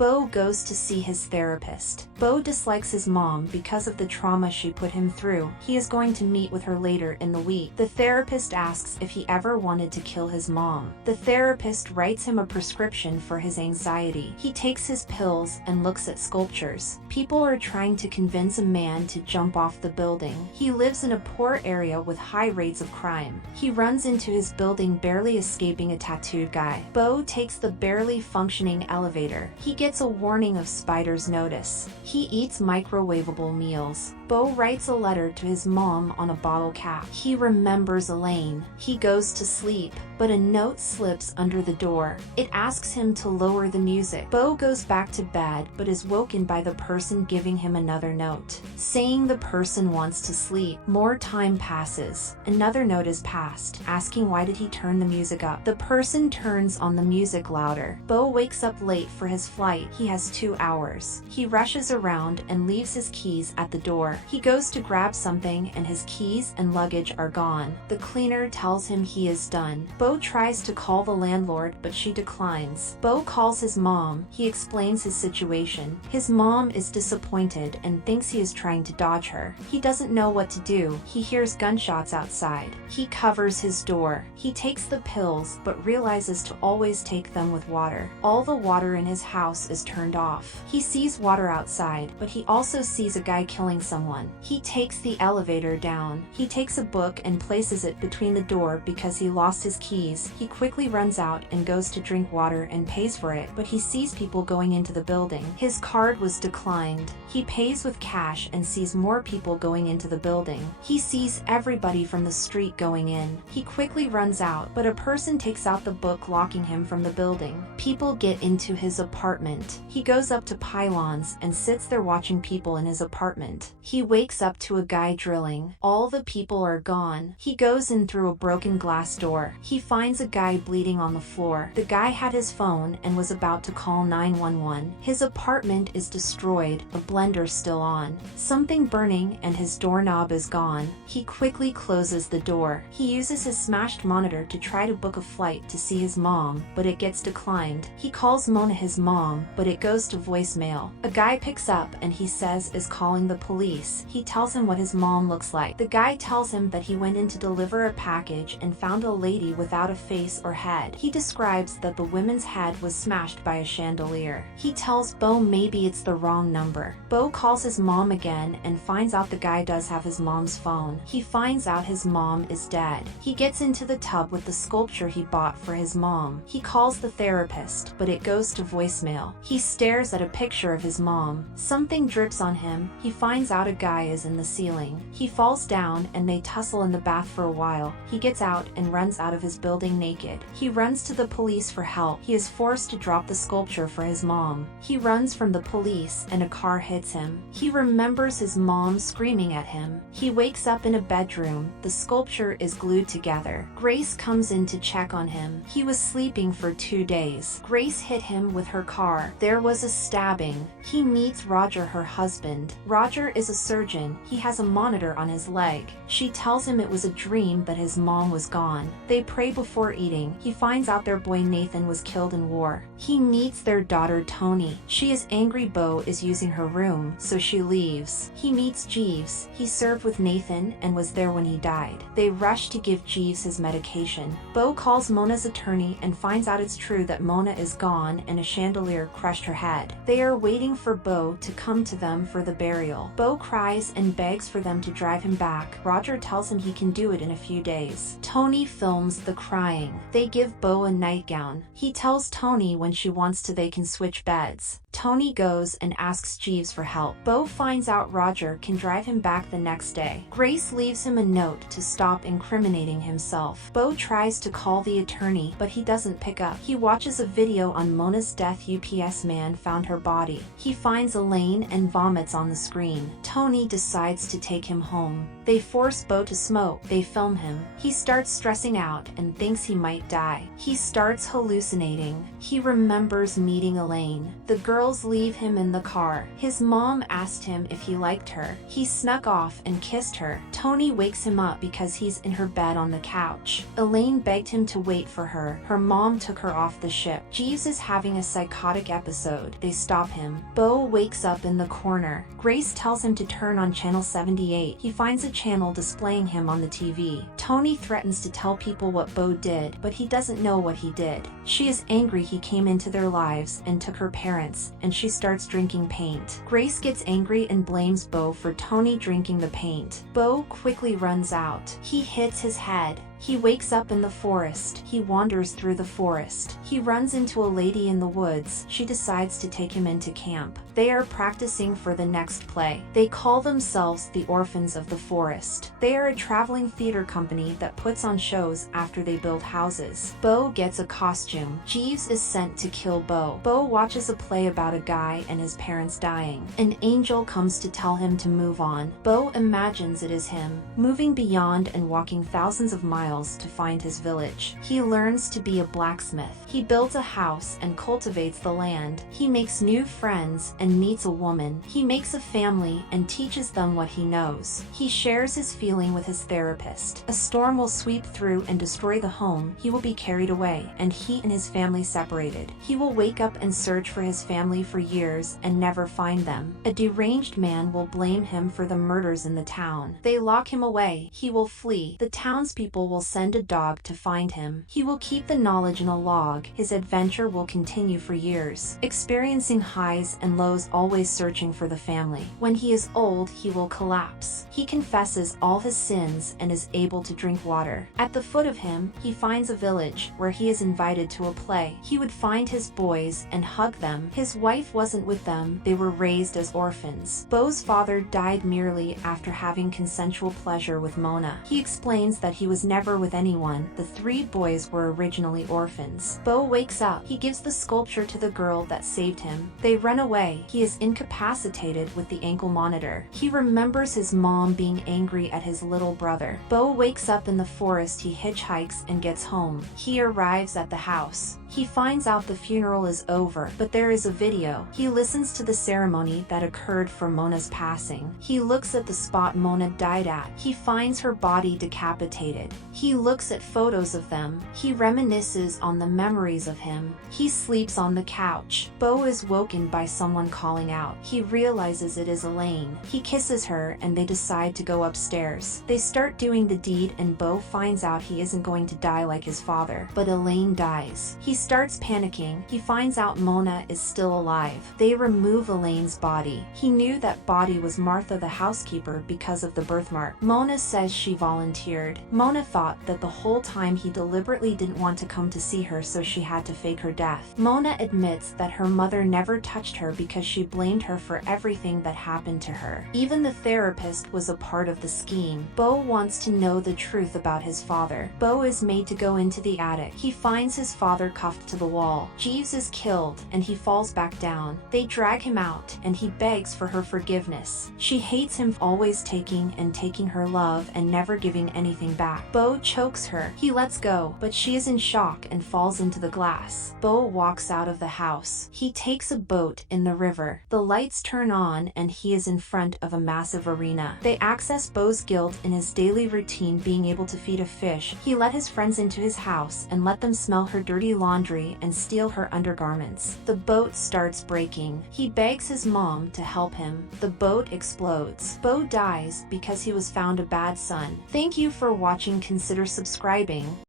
Beau goes to see his therapist. Beau dislikes his mom because of the trauma she put him through. He is going to meet with her later in the week. The therapist asks if he ever wanted to kill his mom. The therapist writes him a prescription for his anxiety. He takes his pills and looks at sculptures. People are trying to convince a man to jump off the building. He lives in a poor area with high rates of crime. He runs into his building, barely escaping a tattooed guy. Beau takes the barely functioning elevator. He gets a warning of spider's notice. He eats microwavable meals. Beau writes a letter to his mom on a bottle cap. He remembers Elaine. He goes to sleep, but a note slips under the door. It asks him to lower the music. Beau goes back to bed, but is woken by the person giving him another note, saying the person wants to sleep. More time passes. Another note is passed, asking why did he turn the music up. The person turns on the music louder. Beau wakes up late for his flight. He has 2 hours. He rushes around and leaves his keys at the door. He goes to grab something and his keys and luggage are gone. The cleaner tells him he is done. Beau tries to call the landlord, but she declines. Beau calls his mom. He explains his situation. His mom is disappointed and thinks he is trying to dodge her. He doesn't know what to do. He hears gunshots outside. He covers his door. He takes the pills, but realizes to always take them with water. All the water in his house is turned off. He sees water outside, but he also sees a guy killing someone. He takes the elevator down. He takes a book and places it between the door because he lost his keys. He quickly runs out and goes to drink water and pays for it, but he sees people going into the building. His card was declined. He pays with cash and sees more people going into the building. He sees everybody from the street going in. He quickly runs out, but a person takes out the book, locking him from the building. People get into his apartment. He goes up to pylons and sits there watching people in his apartment. He wakes up to a guy drilling. All the people are gone. He goes in through a broken glass door. He finds a guy bleeding on the floor. The guy had his phone and was about to call 911. His apartment is destroyed, a blender still on. Something burning and his doorknob is gone. He quickly closes the door. He uses his smashed monitor to try to book a flight to see his mom, but it gets declined. He calls Mona his mom, but it goes to voicemail. A guy picks up and he says is calling the police. He tells him what his mom looks like. The guy tells him that he went in to deliver a package and found a lady without a face or head. He describes that the woman's head was smashed by a chandelier. He tells Beau maybe it's the wrong number. Beau calls his mom again and finds out the guy does have his mom's phone. He finds out his mom is dead. He gets into the tub with the sculpture he bought for his mom. He calls the therapist, but it goes to voicemail. He stares at a picture of his mom. Something drips on him. He finds out a guy is in the ceiling. He falls down and they tussle in the bath for a while. He gets out and runs out of his building naked. He runs to the police for help. He is forced to drop the sculpture for his mom. He runs from the police and a car hits him. He remembers his mom screaming at him. He wakes up in a bedroom. The sculpture is glued together. Grace comes in to check on him. He was sleeping for 2 days. Grace hit him with her car. There was a stabbing. He meets Roger, her husband. Roger is a surgeon. He has a monitor on his leg. She tells him it was a dream that his mom was gone. They pray before eating. He finds out their boy Nathan was killed in war. He meets their daughter Tony. She is angry Beau is using her room, so she leaves. He meets Jeeves. He served with Nathan and was there when he died. They rush to give Jeeves his medication. Beau calls Mona's attorney and finds out it's true that Mona is gone and a chandelier crushed her head. They are waiting for Beau to come to them for the burial. Beau cries and begs for them to drive him back. Roger tells him he can do it in a few days. Tony films the crying. They give Beau a nightgown. He tells Tony when she wants to they can switch beds. Tony goes and asks Jeeves for help. Beau finds out Roger can drive him back the next day. Grace leaves him a note to stop incriminating himself. Beau tries to call the attorney, but he doesn't pick up. He watches a video on Mona's death. UPS man found her body. He finds Elaine and vomits on the screen. Tony decides to take him home. They force Beau to smoke. They film him. He starts stressing out and thinks he might die. He starts hallucinating. He remembers meeting Elaine. The girls leave him in the car. His mom asked him if he liked her. He snuck off and kissed her. Tony wakes him up because he's in her bed on the couch. Elaine begged him to wait for her. Her mom took her off the ship. Jeeves is having a psychotic episode. They stop him. Beau wakes up in the corner. Grace tells him to turn on channel 78. He finds a channel displaying him on the TV. Tony threatens to tell people what Beau did, but he doesn't know what he did. She is angry he came into their lives and took her parents, and she starts drinking paint. Grace gets angry and blames Beau for Tony drinking the paint. Beau quickly runs out. He hits his head. He wakes up in the forest. He wanders through the forest. He runs into a lady in the woods. She decides to take him into camp. They are practicing for the next play. They call themselves the Orphans of the Forest. They are a traveling theater company that puts on shows after they build houses. Beau gets a costume. Jeeves is sent to kill Beau. Beau watches a play about a guy and his parents dying. An angel comes to tell him to move on. Beau imagines it is him, moving beyond and walking thousands of miles to find his village. He learns to be a blacksmith. He builds a house and cultivates the land. He makes new friends and meets a woman. He makes a family and teaches them what he knows. He shares his feeling with his therapist. A storm will sweep through and destroy the home. He will be carried away, and he and his family separated. He will wake up and search for his family for years and never find them. A deranged man will blame him for the murders in the town. They lock him away. He will flee. The townspeople will send a dog to find him. He will keep the knowledge in a log. His adventure will continue for years, experiencing highs and lows, always searching for the family. When he is old, he will collapse. He confesses all his sins and is able to drink water. At the foot of him, he finds a village where he is invited to a play. He would find his boys and hug them. His wife wasn't with them. They were raised as orphans. Beau's father died merely after having consensual pleasure with Mona. He explains that he was never with anyone. The three boys were originally orphans. Beau wakes up. He gives the sculpture to the girl that saved him. They run away. He is incapacitated with the ankle monitor. He remembers his mom being angry at his little brother. Beau wakes up in the forest. He hitchhikes and gets home. He arrives at the house. He finds out the funeral is over, but there is a video. He listens to the ceremony that occurred for Mona's passing. He looks at the spot Mona died at. He finds her body decapitated. He looks at photos of them. He reminisces on the memories of him. He sleeps on the couch. Beau is woken by someone calling out. He realizes it is Elaine. He kisses her and they decide to go upstairs. They start doing the deed and Beau finds out he isn't going to die like his father, but Elaine dies. He starts panicking. He finds out Mona is still alive. They remove Elaine's body. He knew that body was Martha the housekeeper because of the birthmark. Mona says she volunteered. Mona thought that the whole time he deliberately didn't want to come to see her, so she had to fake her death. Mona admits that her mother never touched her because she blamed her for everything that happened to her. Even the therapist was a part of the scheme. Beau wants to know the truth about his father. Beau is made to go into the attic. He finds his father cuffed to the wall. Jeeves is killed and he falls back down. They drag him out and he begs for her forgiveness. She hates him for always taking her love and never giving anything back. Beau chokes her. He lets go, but she is in shock and falls into the glass. Beau walks out of the house. He takes a boat in the river. The lights turn on and he is in front of a massive arena. They access Beau's guilt in his daily routine, being able to feed a fish. He let his friends into his house and let them smell her dirty laundry and steal her undergarments. The boat starts breaking. He begs his mom to help him. The boat explodes. Beau dies because he was found a bad son. Thank you for watching. Consider subscribing.